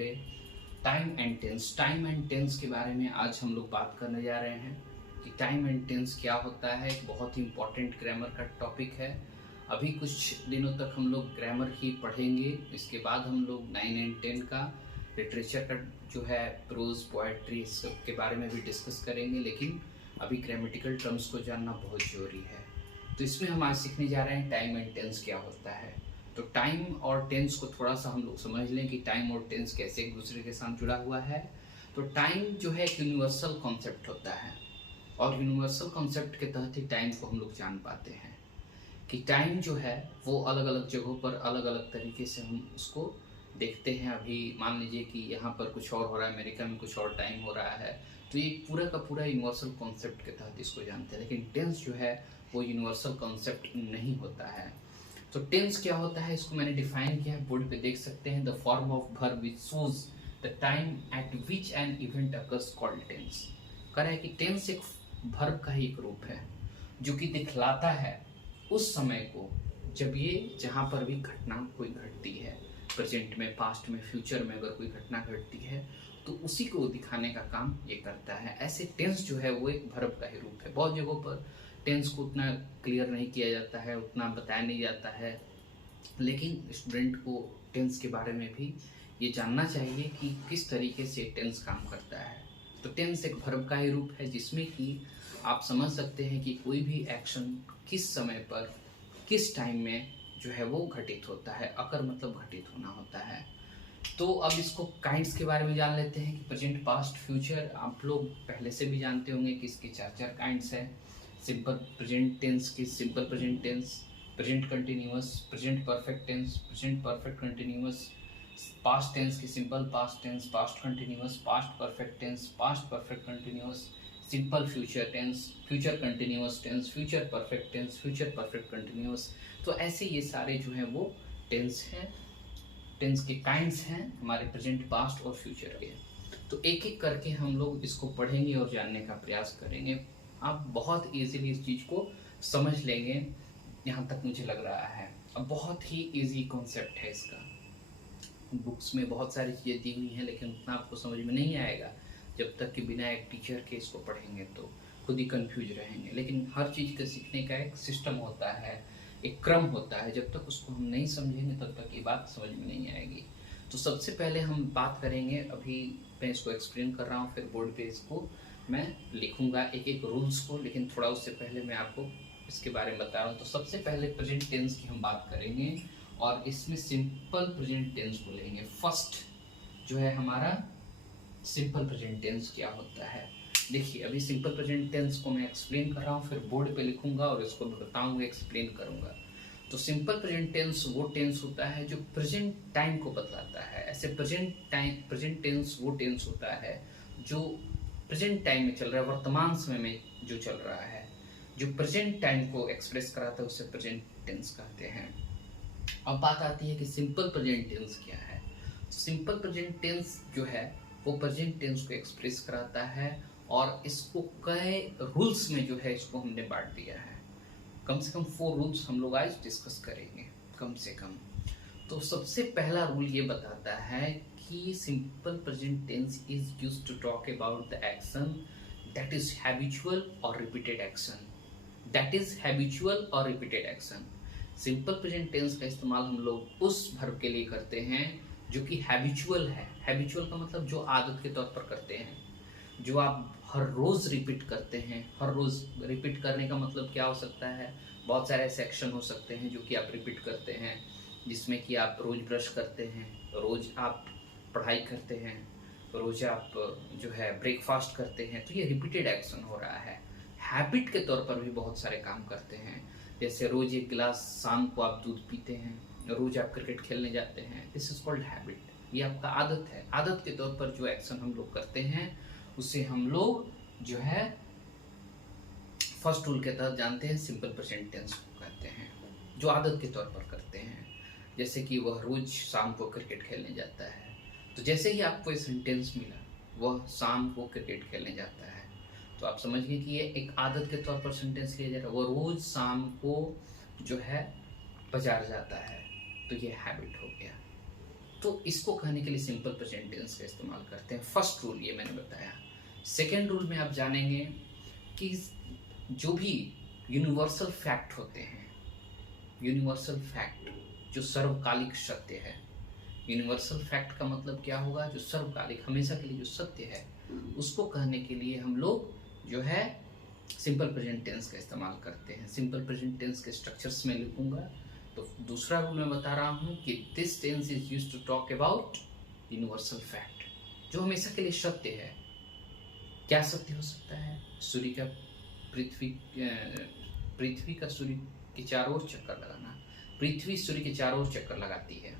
Today time and tense के बारे में आज हम लोग बात करने जा रहे हैं कि टाइम एंड टेंस क्या होता है। एक बहुत ही इम्पॉर्टेंट ग्रामर का टॉपिक है। अभी कुछ दिनों तक हम लोग ग्रामर ही पढ़ेंगे, इसके बाद हम लोग 9 एंड 10 का लिटरेचर का जो है प्रोज पोएट्री सब के बारे में भी डिस्कस करेंगे, लेकिन अभी ग्रामेटिकल टर्म्स को जानना बहुत ज़रूरी है। तो इसमें हम आज सीखने जा रहे हैं टाइम एंड टेंस क्या होता है। तो टाइम और टेंस को थोड़ा सा हम लोग समझ लें कि टाइम और टेंस कैसे एक दूसरे के साथ जुड़ा हुआ है। तो टाइम जो है एक यूनिवर्सल कॉन्सेप्ट होता है और यूनिवर्सल कॉन्सेप्ट के तहत ही टाइम को हम लोग जान पाते हैं कि टाइम जो है वो अलग अलग जगहों पर अलग अलग तरीके से हम उसको देखते हैं। अभी मान लीजिए कि यहाँ पर कुछ और हो रहा है, अमेरिका में कुछ और टाइम हो रहा है, तो ये पूरा का पूरा यूनिवर्सल कॉन्सेप्ट के तहत इसको जानते हैं। लेकिन टेंस जो है वो यूनिवर्सल कॉन्सेप्ट नहीं होता है। तो टेंस क्या होता है इसको मैंने डिफाइन किया है, बोर्ड पे देख सकते हैं। The form of verb which shows the time at which an event occurs called tense. कह रहा है कि टेंस एक वर्ब का ही एक रूप है जो कि दिखलाता है उस समय को जब ये जहाँ पर भी घटना कोई घटती है, प्रेजेंट में, पास्ट में, फ्यूचर में अगर कोई घटना घटती है तो उसी को दिखाने का काम ये करता है। ऐसे टेंस जो है वो एक वर्ब का ही रूप है। बहुत जगहों पर टेंस को उतना क्लियर नहीं किया जाता है, उतना बताया नहीं जाता है, लेकिन स्टूडेंट को टेंस के बारे में भी ये जानना चाहिए कि किस तरीके से टेंस काम करता है। तो टेंस एक वर्ब का ही रूप है जिसमें कि आप समझ सकते हैं कि कोई भी एक्शन किस समय पर किस टाइम में जो है वो घटित होता है। अकर मतलब घटित होना होता है। तो अब इसको काइंड्स के बारे में जान लेते हैं कि प्रेजेंट, पास्ट, फ्यूचर आप लोग पहले से भी जानते होंगे कि इसके चार चार काइंड्स हैं। सिंपल प्रेजेंट टेंस की simple present tense, present continuous, present perfect tense, present perfect continuous, past tense की simple past tense, past continuous, past perfect tense, past perfect continuous, simple future tense, future continuous tense, future perfect tense, future perfect continuous. तो ऐसे ये सारे जो हैं वो tense हैं, tense के काइंड्स हैं हमारे प्रेजेंट, पास्ट और फ्यूचर के। तो एक एक करके हम लोग इसको पढ़ेंगे और जानने का प्रयास करेंगे। आप बहुत इजीली इस चीज़ को समझ लेंगे, यहाँ तक मुझे लग रहा है। अब बहुत ही इजी कॉन्सेप्ट है इसका। बुक्स में बहुत सारी चीज़ें दी हुई हैं लेकिन उतना आपको समझ में नहीं आएगा जब तक कि बिना एक टीचर के इसको पढ़ेंगे तो खुद ही कंफ्यूज रहेंगे। लेकिन हर चीज़ के सीखने का एक सिस्टम होता है, एक क्रम होता है। जब तक उसको हम नहीं समझेंगे तब तक ये बात समझ में नहीं आएगी। तो सबसे पहले हम बात करेंगे, अभी मैं इसको एक्सप्लेन कर रहा हूँ, फिर बोर्ड पे इसको मैं लिखूंगा एक एक रूल्स को, लेकिन थोड़ा उससे पहले मैं आपको इसके बारे में बता रहा हूँ। तो सबसे पहले प्रेजेंट टेंस की हम बात करेंगे और इसमें सिंपल प्रेजेंट टेंस को लेंगे। फर्स्ट जो है हमारा सिंपल प्रेजेंट टेंस क्या होता है। देखिए अभी सिंपल प्रेजेंट टेंस को मैं एक्सप्लेन कर रहा हूँ, फिर बोर्ड पे लिखूंगा और इसको बताऊंगा, एक्सप्लेन करूंगा। तो सिंपल प्रेजेंट टेंस वो टेंस होता है जो प्रेजेंट टाइम को बतलाता है। ऐसे प्रेजेंट टेंस वो टेंस होता है जो प्रेजेंट टाइम में चल रहा है, वर्तमान समय में जो चल रहा है, जो प्रेजेंट टाइम को एक्सप्रेस कराता है उसे प्रेजेंट टेंस कहते हैं। अब बात आती है कि सिंपल प्रेजेंट टेंस क्या है। सिंपल प्रेजेंट टेंस जो है वो प्रेजेंट टेंस को एक्सप्रेस कराता है और इसको कई रूल्स में जो है इसको हमने बांट दिया है। कम से कम 4 रूल्स हम लोग आज डिस्कस करेंगे कम से कम। तो सबसे पहला रूल ये बताता है कि simple present tense is used to talk about the action that is habitual और repeated action. That is habitual और repeated action. Simple present tense का इस्तेमाल हम लोग उस वर्ब के लिए करते हैं जो कि हैबिचुअल है। हैबिचुअल का मतलब जो आदत के तौर पर करते हैं, जो आप हर रोज़ रिपीट करते हैं। हर रोज़ रिपीट करने का मतलब क्या हो सकता है, बहुत सारे ऐसे एक्शन हो सकते हैं जो कि आप रिपीट करते हैं, जिसमें कि आप रोज़ ब्रश करते हैं, रोज़ आप पढ़ाई करते हैं, रोज़ आप जो है ब्रेकफास्ट करते हैं। तो ये रिपीटेड एक्शन हो रहा है। हैबिट के तौर पर भी बहुत सारे काम करते हैं, जैसे रोज़ एक गिलास शाम को आप दूध पीते हैं, रोज़ आप क्रिकेट खेलने जाते हैं। This is called habit. ये आपका आदत है। आदत के तौर पर जो एक्शन हम लोग करते हैं उसे हम लोग जो है फर्स्ट रूल के तहत जानते हैं, सिंपल प्रेजेंट टेंस को कहते हैं, जो आदत के तौर पर करते हैं। जैसे कि वह रोज शाम को क्रिकेट खेलने जाता है, तो जैसे ही आपको ये सेंटेंस मिला वह शाम को क्रिकेट खेलने जाता है, तो आप समझ गए कि ये एक आदत के तौर पर सेंटेंस लिया जा रहा है। वो रोज शाम को जो है बाजार जाता है, तो ये हैबिट हो गया। तो इसको कहने के लिए सिंपल प्रेजेंट टेंस का इस्तेमाल करते हैं। फर्स्ट रूल ये मैंने बताया। सेकेंड रूल में आप जानेंगे कि जो भी यूनिवर्सल फैक्ट होते हैं, यूनिवर्सल फैक्ट जो सर्वकालिक सत्य है, यूनिवर्सल फैक्ट का मतलब क्या होगा, जो सर्वकालिक हमेशा के लिए जो सत्य है, उसको कहने के लिए हम लोग जो है सिंपल प्रेजेंट टेंस का इस्तेमाल करते हैं। सिंपल प्रेजेंट टेंस के स्ट्रक्चर्स में लिखूंगा। तो दूसरा रूल मैं बता रहा हूँ कि this tense is used to talk about universal fact, जो हमेशा के लिए सत्य है। क्या सत्य हो सकता है? सूर्य का पृथ्वी का सूर्य के चारों ओर चक्कर लगाना। पृथ्वी सूर्य के चारों ओर चक्कर लगाती है।